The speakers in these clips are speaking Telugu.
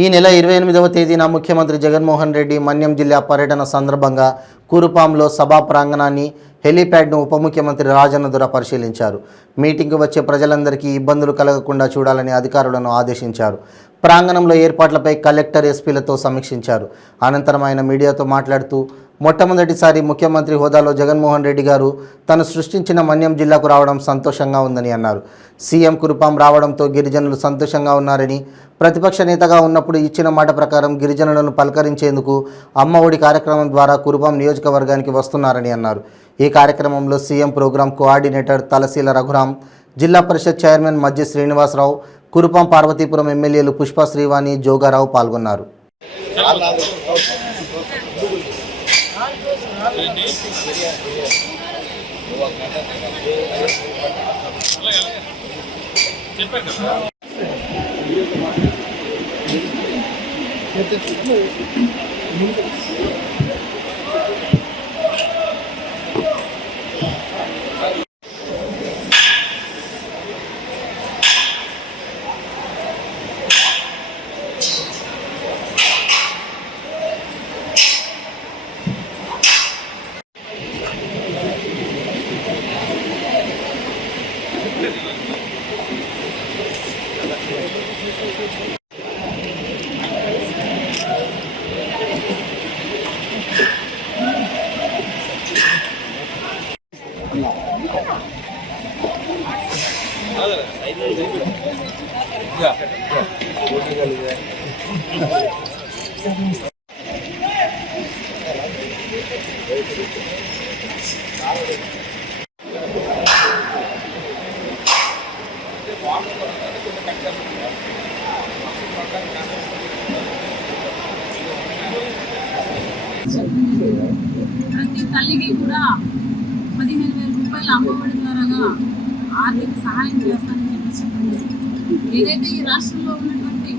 ఈ నెల 28వ తేదీన ముఖ్యమంత్రి జగన్మోహన్ రెడ్డి మన్యం జిల్లా పర్యటన సందర్భంగా కురుపాంలో సభా ప్రాంగణాన్ని హెలీప్యాడ్ను ఉప ముఖ్యమంత్రి రాజన్నదుర పరిశీలించారు. మీటింగ్కు వచ్చే ప్రజలందరికీ ఇబ్బందులు కలగకుండా చూడాలని అధికారులను ఆదేశించారు. ప్రాంగణంలో ఏర్పాట్లపై కలెక్టర్, ఎస్పీలతో సమీక్షించారు. అనంతరం ఆయన మీడియాతో మాట్లాడుతూ మొట్టమొదటిసారి ముఖ్యమంత్రి హోదాలో జగన్మోహన్ రెడ్డి గారు తను సృష్టించిన మన్యం జిల్లాకు రావడం సంతోషంగా ఉందని అన్నారు. సీఎం కురుపాం రావడంతో గిరిజనులు సంతోషంగా ఉన్నారని, ప్రతిపక్ష నేతగా ఉన్నప్పుడు ఇచ్చిన మాట ప్రకారం గిరిజనులను పలకరించేందుకు అమ్మ ఒడి కార్యక్రమం ద్వారా కురుపాం నియోజకవర్గానికి వస్తున్నారని అన్నారు. ఈ కార్యక్రమంలో CM program coordinator Talasila Raghuram, zilla parishad chairman Majji Srinivasarao, Kurupam Parvathipuram ఎమ్మెల్యేలు పుష్ప శ్రీవాణి, జోగారావు పాల్గొన్నారు. ప్రతి తల్లికి కూడా 15,000 రూపాయల అమ్మఒడి ద్వారా ఆర్థిక సహాయం చేస్తానని చెప్పింది. ఏదైతే ఈ రాష్ట్రంలో ఉన్నటువంటి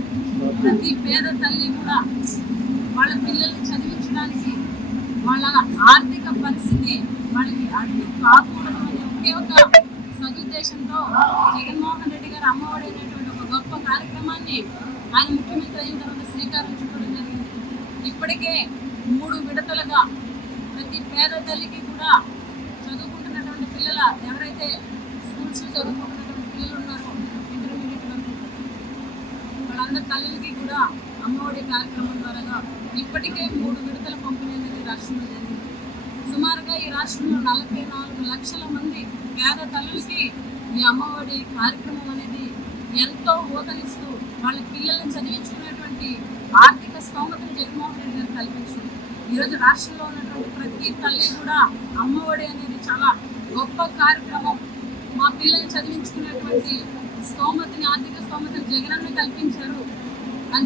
ప్రతి పేద తల్లి కూడా వాళ్ళ పిల్లల్ని చదివించడానికి వాళ్ళ ఆర్థిక పరిస్థితి వాళ్ళకి అడ్డు కాకూడదు అనే ఒకే ఒక సదుద్దేశంతో జగన్మోహన్ రెడ్డి గారు అమ్మఒడి అనేటువంటి ఒక గొప్ప కార్యక్రమాన్ని ఆయన ముఖ్యమంత్రి అయిన తర్వాత శ్రీకారం చుట్టడం జరిగింది. ఇప్పటికే 3 విడతలుగా ప్రతి పేద తల్లికి కూడా చదువుకుంటున్నటువంటి పిల్లల ఎవరైతే స్కూల్స్లో చదువుకుంటున్నటువంటి పిల్లలు ఉన్నారో ఇంటర్మీడియట్ వరకు వాళ్ళందరి తల్లికి కూడా అమ్మఒడి కార్యక్రమం ద్వారా ఇప్పటికే 3 విడతల పంపిణీ అనేది రాష్ట్రంలో జరిగింది. సుమారుగా ఈ రాష్ట్రంలో 44 లక్షల మంది పేద తల్లులకి ఈ అమ్మఒడి కార్యక్రమం అనేది ఎంతో ఊతనిస్తూ వాళ్ళ పిల్లల్ని చదివించుకునేటువంటి ఆర్థిక స్తోమతను జగన్మోహన్ రెడ్డి గారు కల్పించారు. ఈరోజు రాష్ట్రంలో ఉన్నటువంటి ప్రతి తల్లి కూడా అమ్మఒడి అనేది చాలా గొప్ప కార్యక్రమం. మా పిల్లల్ని చదివించుకునేటువంటి స్తోమతని, ఆర్థిక స్తోమతని జగనన్న కల్పించారు.